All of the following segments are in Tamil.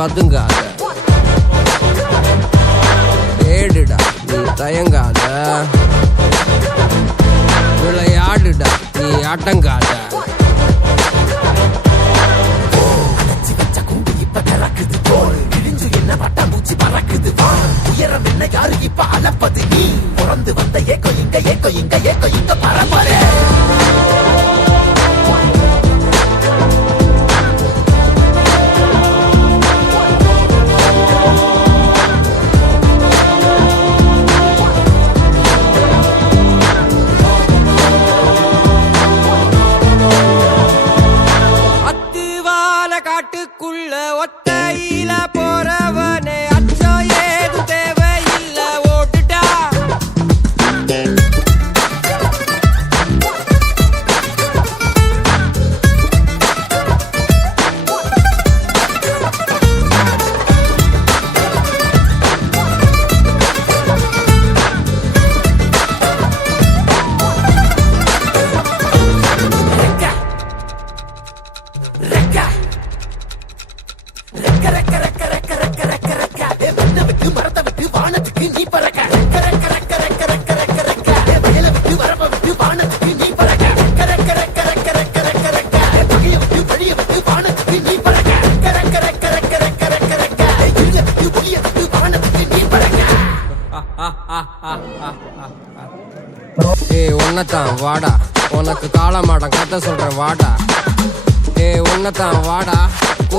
பதுங்காத, ஏடுடா நீ தயங்காத, விளையாடுடா நீ ஆட்டங்காத. உயரம் என்ன யாரு இப்ப அளப்பது நீ பிறந்து வந்த ஏக்கோ இங்க ஏக்கோ இங்க ஏக்கோ இங்க பரம்பரை. அத்துவால காட்டுக்குள்ள ஒத்தையில போறவனே அச்சம் ஏது தேவையில்ல ஓட்டுடா. உன்னத்தான் வாடா, உனக்கு காளமாடம் கதை சொல்றேன் வாடா. உன்னத்தான் வாடா,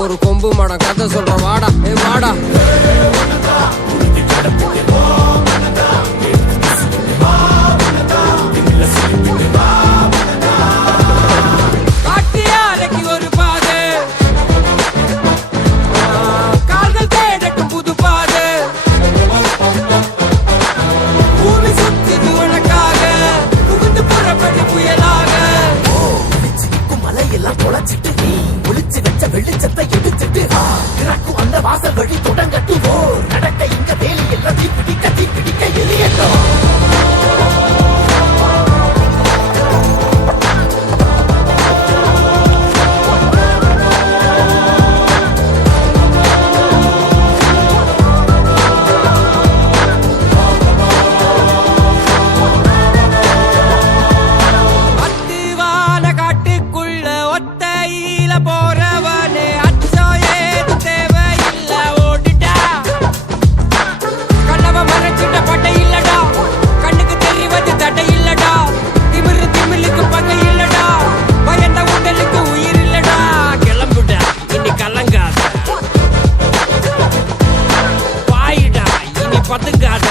ஒரு கொம்பு மாடம் கதை சொல்றேன் வாடா. வாடா காட்டியாலைக்கு ஒரு பாது, கால்கள் தேடட்டும் புது பாது. பூமி சுத்திது உனக்காக, புகுந்து புறப்பட்டு புயலாக. மலையெல்லாம் தொலைச்சிட்டு நீ ஒளிச்சு வச்ச வெளிச்சத்தை எடுத்துட்டு திறக்கும் அந்த வாசல் வழி தொடங்கட்டு. நடக்க இங்க வேலி எல்லாம் தீப்பிடிக்க எலியட்டும். போறவனே அச்சம் ஏது தேவையில்ல ஓடிட்டா. கண்ணவ மறைச்சிட்ட பட்டை இல்லடா, கண்ணுக்கு தெரிவது தடை இல்லடா. திமிலுக்கு பகை இல்லடா, பயந்த உடலுக்கு உயிர் இல்லடா. கிளம்புடா இனி கலங்காத, பாயிடா இனி பதுங்காத.